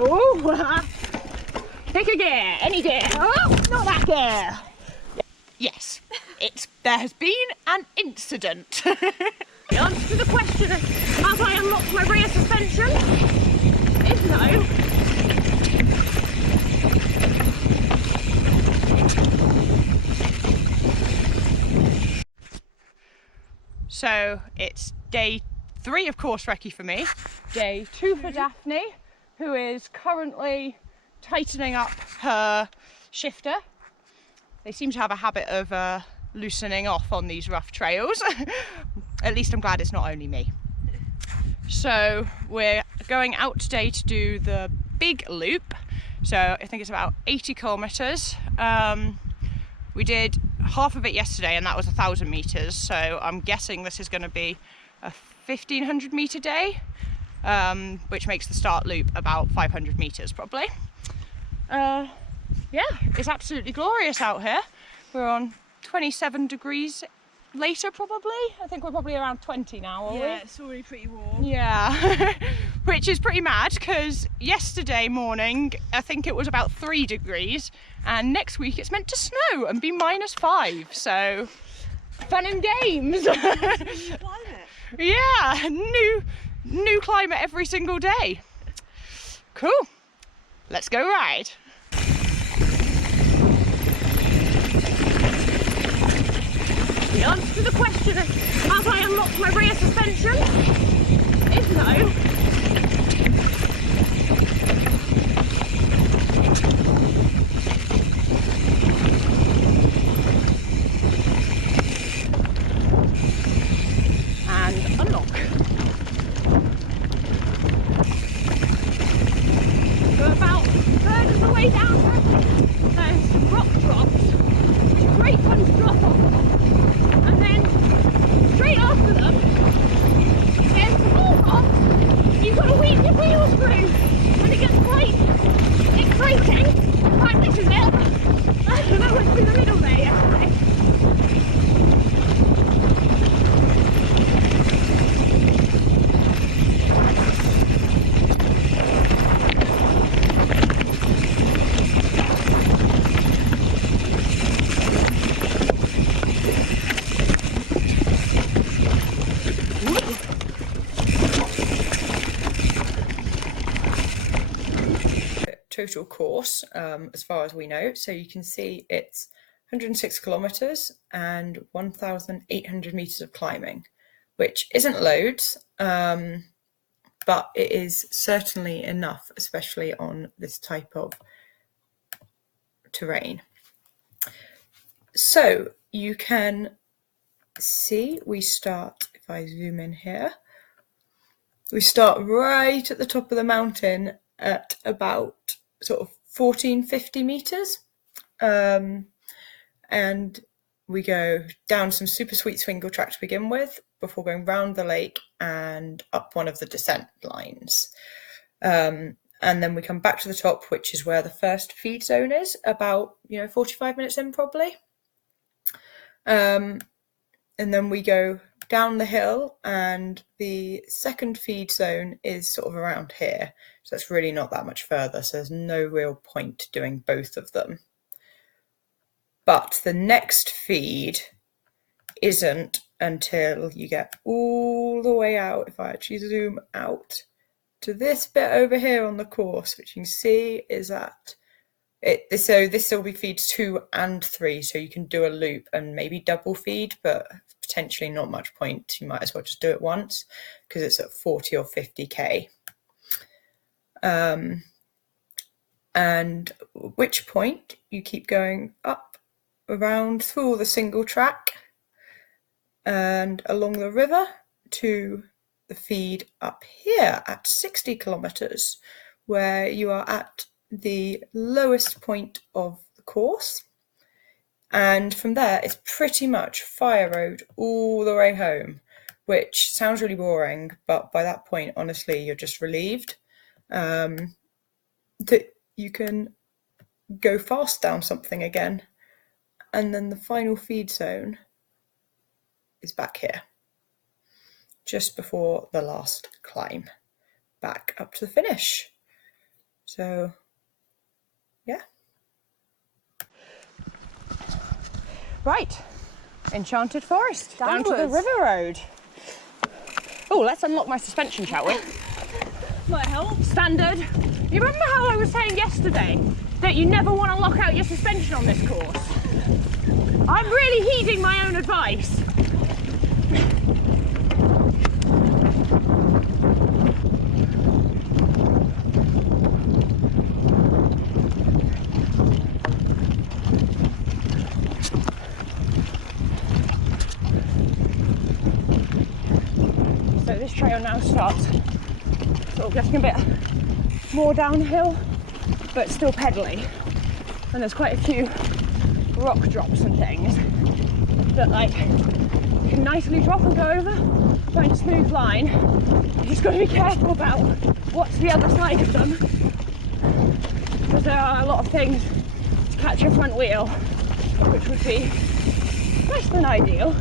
Oh, pick a gear, any gear. Oh, not that gear. Yes, there has been an incident. The answer to the question, have I unlocked my rear suspension? Is no. So it's day 3 of course recce for me, day 2 for Daphne, who is currently tightening up her shifter. They seem to have a habit of loosening off on these rough trails. At least I'm glad it's not only me. So we're going out today to do the big loop. So I think it's about 80 kilometers. We did half of it yesterday and that was 1,000 meters. So I'm guessing this is going to be a 1,500 meter day, which makes the start loop about 500 meters probably. Yeah, it's absolutely glorious out here. We're on 27 degrees later probably. I think we're probably around 20 now, are we? Yeah, it's already pretty warm. Yeah, which is pretty mad because yesterday morning I think it was about 3 degrees and next week it's meant to snow and be -5, so fun and games. Climate. Yeah, new climate every single day. Cool, let's go ride. The answer to the question, have I unlocked my rear suspension? Is no. And unlock. We're about a third of the way down. There's some rock drops, which are great fun to drop off. And then straight after them, there's the whole rocks. You've got to weave your wheels through, and it gets quite exciting. Right, this is it. I don't know what's in the middle there yesterday. Total course as far as we know, so you can see it's 106 kilometers and 1,800 meters of climbing, which isn't loads, but it is certainly enough, especially on this type of terrain. So you can see we start, if I zoom in here, we start right at the top of the mountain at about sort of 1,450 meters, and we go down some super sweet swingle track to begin with before going round the lake and up one of the descent lines, and then we come back to the top, which is where the first feed zone is, about 45 minutes in probably, and then we go down the hill and the second feed zone is sort of around here, so that's really not that much further, so there's no real point doing both of them. But the next feed isn't until you get all the way out, if I actually zoom out to this bit over here on the course, which you can see is at it. So this will be feeds 2 and 3, so you can do a loop and maybe double feed, but potentially not much point. You might as well just do it once because it's at 40 or 50k. And at which point you keep going up around through all the single track and along the river to the feed up here at 60 kilometers, where you are at the lowest point of the course, and from there it's pretty much fire road all the way home, which sounds really boring, but by that point honestly you're just relieved that you can go fast down something again. And then the final feed zone is back here, just before the last climb back up to the finish. So, yeah. Right, Enchanted Forest, down to the Downwards. river road. Oh, let's unlock my suspension, shall we? Might help. Standard. You remember how I was saying yesterday that you never want to lock out your suspension on this course? I'm really heeding my own advice. So this trail now starts sort of getting a bit more downhill, but still pedally. And there's quite a few rock drops and things that like you can nicely drop and go over. Find a smooth line. You just got to be careful about what's the other side of them, because there are a lot of things to catch your front wheel, which would be less than ideal.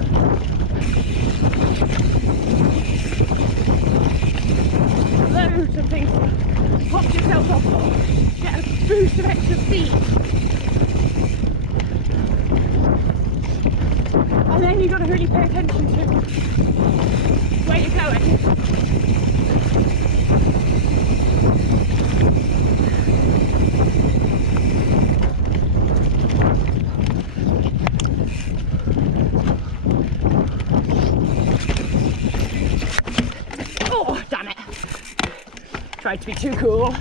Loads of things to pop yourself off of, get a boost of extra speed. And then you've got to really pay attention to where you're going. Oh, damn it. Tried to be too cool.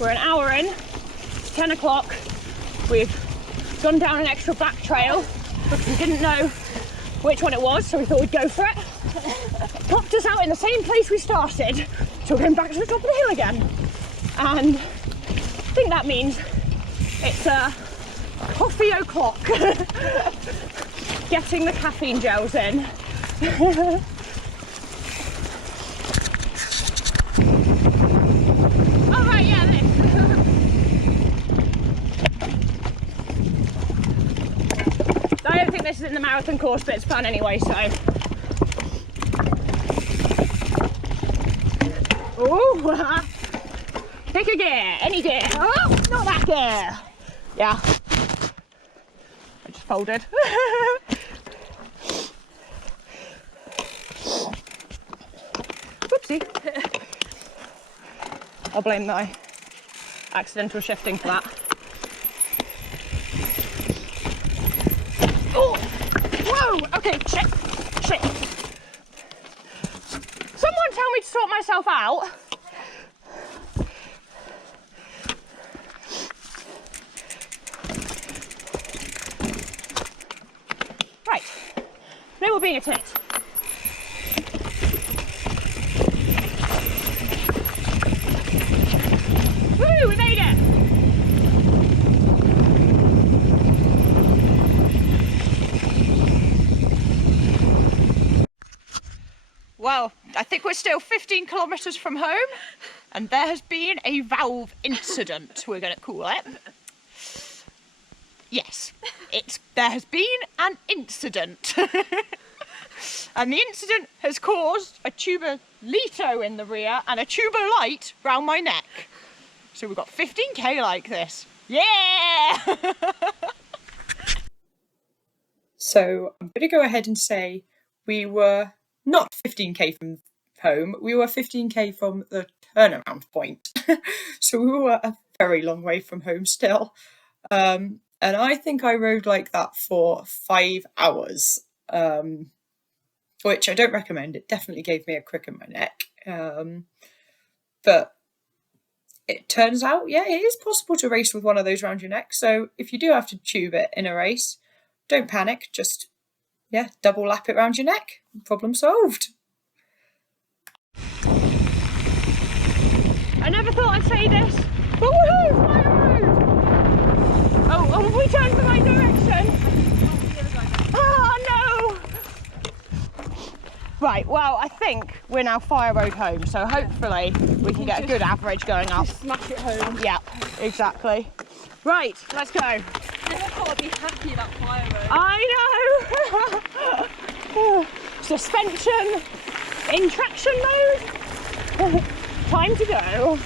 We're an hour in, it's 10 o'clock. We've gone down an extra back trail because we didn't know which one it was, so we thought we'd go for it. Popped us out in the same place we started, so we're going back to the top of the hill again. And I think that means it's coffee o'clock. Getting the caffeine gels in. Oh right, yeah, this. I don't think this is in the marathon course, but it's fun anyway, so. Ooh, pick a gear, any gear. Oh, not that gear. Yeah. I just folded. Whoopsie. I'll blame my accidental shifting for that. Oh! Whoa! Okay, shit. Shit. Someone tell me to sort myself out. Right. No more being a tit. Woo! We made it! Well, I think we're still 15 kilometres from home, and there has been a valve incident, we're going to call it. Yes, there has been an incident. And the incident has caused a tubolito in the rear and a tubo light round my neck. So we've got 15k like this. Yeah! So I'm going to go ahead and say we were not 15k from home, we were 15k from the turnaround point. So we were a very long way from home still. And I think I rode like that for 5 hours, which I don't recommend. It definitely gave me a crick in my neck. But it turns out, yeah, it is possible to race with one of those around your neck. So if you do have to tube it in a race, don't panic, just, yeah, double lap it around your neck. Problem solved. I never thought I'd say this, but woohoo, fire road! Oh, have we turned the right direction? Oh no! Right, well, I think we're now fire road home, so hopefully we can get a good average going up. Just smack it home. Yeah, exactly. Right, let's go. I've got to be happy about fire road. I suspension in traction mode. Time to go.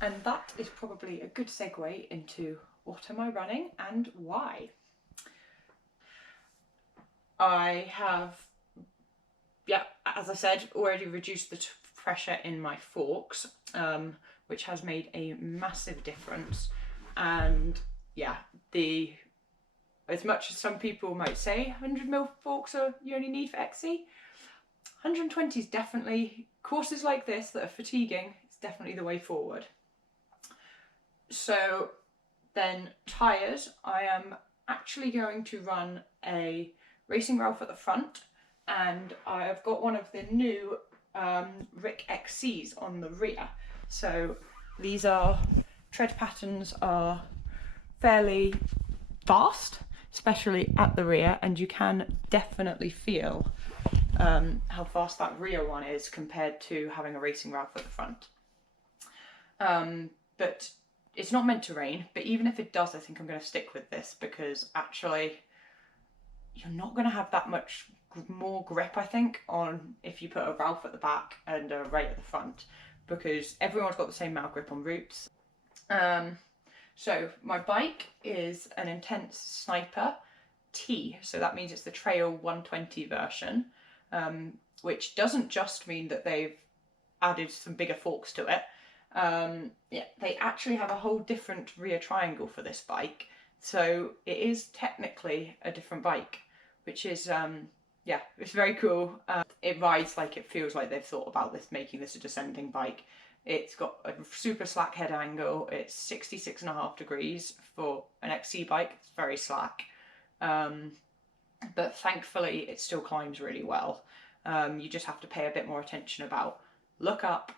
And that is probably a good segue into what am I running and why. I have, yeah, as I said, already reduced the pressure in my forks, which has made a massive difference. And yeah, as much as some people might say 100mm forks are you only need for XC, 120 is definitely, courses like this that are fatiguing, it's definitely the way forward. So then tyres, I am actually going to run a racing Ralph at the front, and I have got one of the new Rick XCs on the rear. So these tread patterns are fairly fast, especially at the rear, and you can definitely feel how fast that rear one is compared to having a racing Ralph at the front. But it's not meant to rain, but even if it does, I think I'm going to stick with this, because actually you're not going to have that much more grip, I think, on if you put a Ralph at the back and a Ray at the front, because everyone's got the same mount grip on routes. So my bike is an Intense Sniper T, so that means it's the Trail 120 version, which doesn't just mean that they've added some bigger forks to it. Yeah, they actually have a whole different rear triangle for this bike, so it is technically a different bike, which is yeah, it's very cool. It rides like it feels like they've thought about this, making this a descending bike. It's got a super slack head angle. It's 66.5 degrees for an XC bike. It's very slack, but thankfully it still climbs really well. You just have to pay a bit more attention about look up,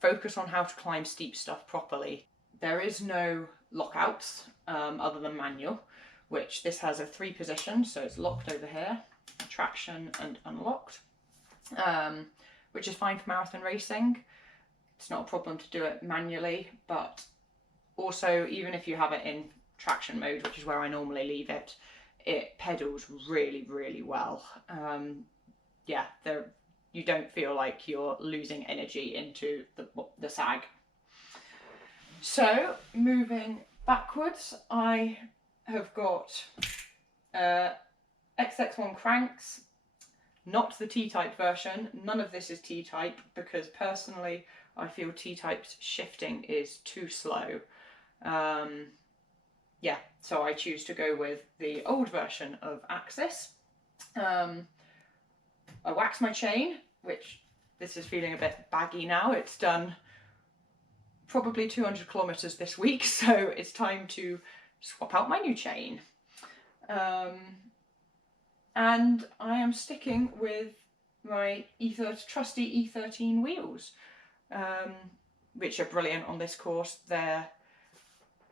focus on how to climb steep stuff properly. There is no lockouts other than manual, which this has a 3 position, so it's locked over here, traction and unlocked, which is fine for marathon racing. It's not a problem to do it manually, but also even if you have it in traction mode, which is where I normally leave it, it pedals really, really well. Yeah, you don't feel like you're losing energy into the sag. So moving backwards, I have got XX1 cranks, not the T-type version. None of this is T-type because personally I feel T-type's shifting is too slow. Yeah, so I choose to go with the old version of Axis. I waxed my chain, which this is feeling a bit baggy now. It's done probably 200 kilometers this week, so it's time to swap out my new chain. And I am sticking with my trusty E13 wheels, which are brilliant on this course. They're,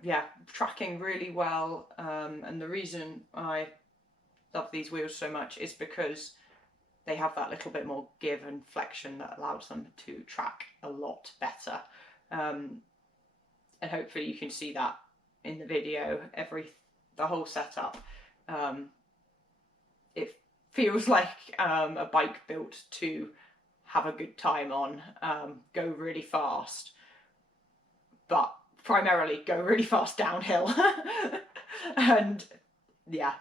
yeah, tracking really well, and the reason I love these wheels so much is because they have that little bit more give and flexion that allows them to track a lot better. And hopefully you can see that in the video, the whole setup. It feels like a bike built to have a good time on, go really fast, but primarily go really fast downhill. And yeah,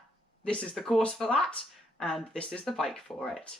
this is the course for that, and this is the bike for it.